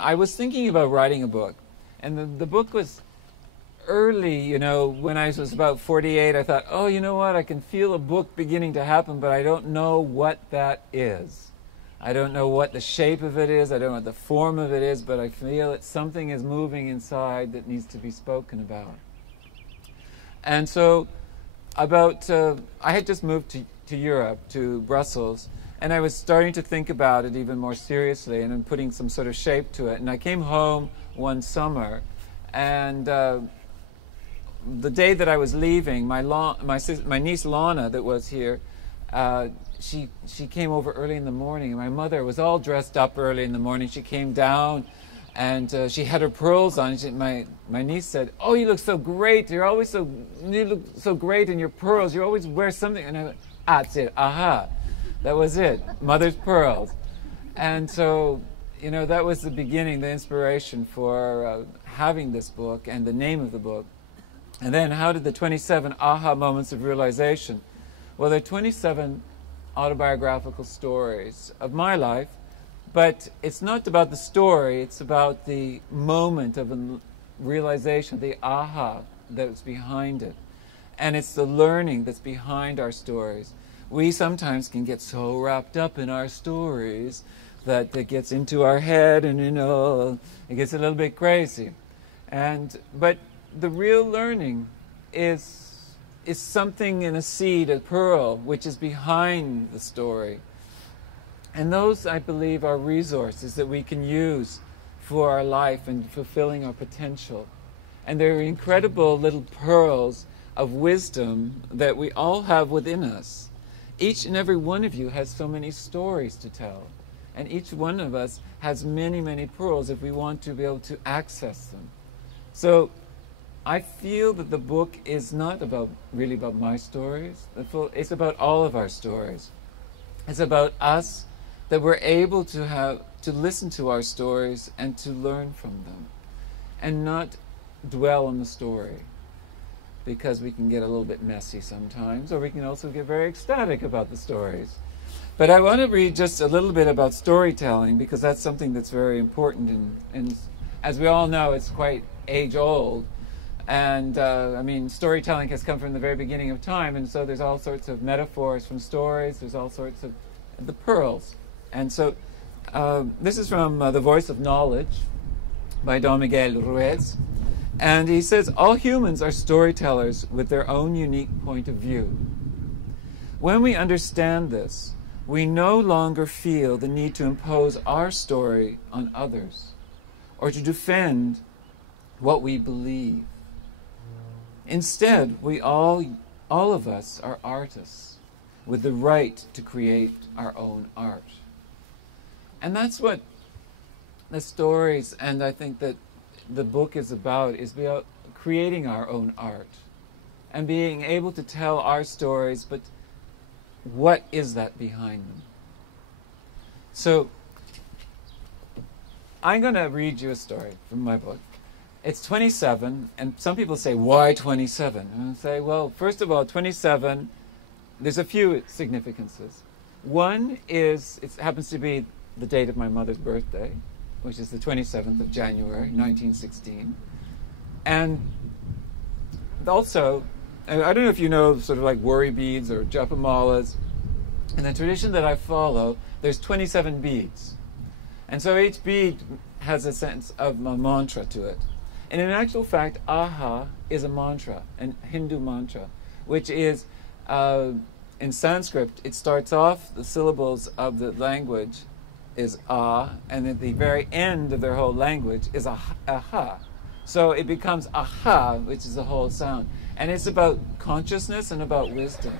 I was thinking about writing a book, and the book was early, you know, when I was about 48, I thought, oh, you know what, I can feel a book beginning to happen, but I don't know what that is. I don't know what the shape of it is, I don't know what the form of it is, but I feel that something is moving inside that needs to be spoken about. And so, I had just moved to Europe, to Brussels, and I was starting to think about it even more seriously and then putting some sort of shape to it. And I came home one summer, and the day that I was leaving, my niece Lana that was here, she came over early in the morning, and my mother was all dressed up early in the morning. She came down, and she had her pearls on. My niece said, "Oh, you look so great! You look so great in your pearls. You always wear something." And I went, "Ah, that's it. Aha, that was it. Mother's pearls." And so, you know, that was the beginning, the inspiration for having this book and the name of the book. And then, how did the 27 aha moments of realization? Well, there are 27 autobiographical stories of my life, but it's not about the story, it's about the moment of a realization, the aha that's behind it. And it's the learning that's behind our stories. We sometimes can get so wrapped up in our stories that it gets into our head, and, you know, it gets a little bit crazy. But the real learning is something in a seed, a pearl, which is behind the story. And those, I believe, are resources that we can use for our life and fulfilling our potential. And they're incredible little pearls of wisdom that we all have within us. Each and every one of you has so many stories to tell. And each one of us has many, many pearls if we want to be able to access them. So I feel that the book is not really about my stories. It's about all of our stories. It's about us, that we're able to listen to our stories and to learn from them, and not dwell on the story, because we can get a little bit messy sometimes, or we can also get very ecstatic about the stories. But I want to read just a little bit about storytelling, because that's something that's very important, and as we all know, it's quite age-old. And I mean, storytelling has come from the very beginning of time, and so there's all sorts of metaphors from stories, there's all sorts of the pearls. And so this is from The Voice of Knowledge by Don Miguel Ruiz. And he says, all humans are storytellers with their own unique point of view. When we understand this, we no longer feel the need to impose our story on others or to defend what we believe. Instead, all of us are artists with the right to create our own art. And that's what the stories, and I think that the book is about creating our own art and being able to tell our stories, but what is that behind them? So I'm going to read you a story from my book. It's 27, and some people say, why 27? And I say, well, first of all, 27, there's a few significances. One is, it happens to be the date of my mother's birthday, which is the 27th of January, 1916. And also, I don't know if you know sort of like worry beads or japamalas. In the tradition that I follow, there's 27 beads. And so each bead has a sense of a mantra to it. And in actual fact, aha is a mantra, a Hindu mantra, which is, in Sanskrit, it starts off, the syllables of the language is ah, and at the very end of their whole language is aha. So it becomes aha, which is the whole sound. And it's about consciousness and about wisdom.